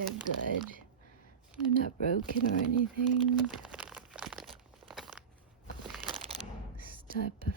they're good. They're not broken or anything. This type of,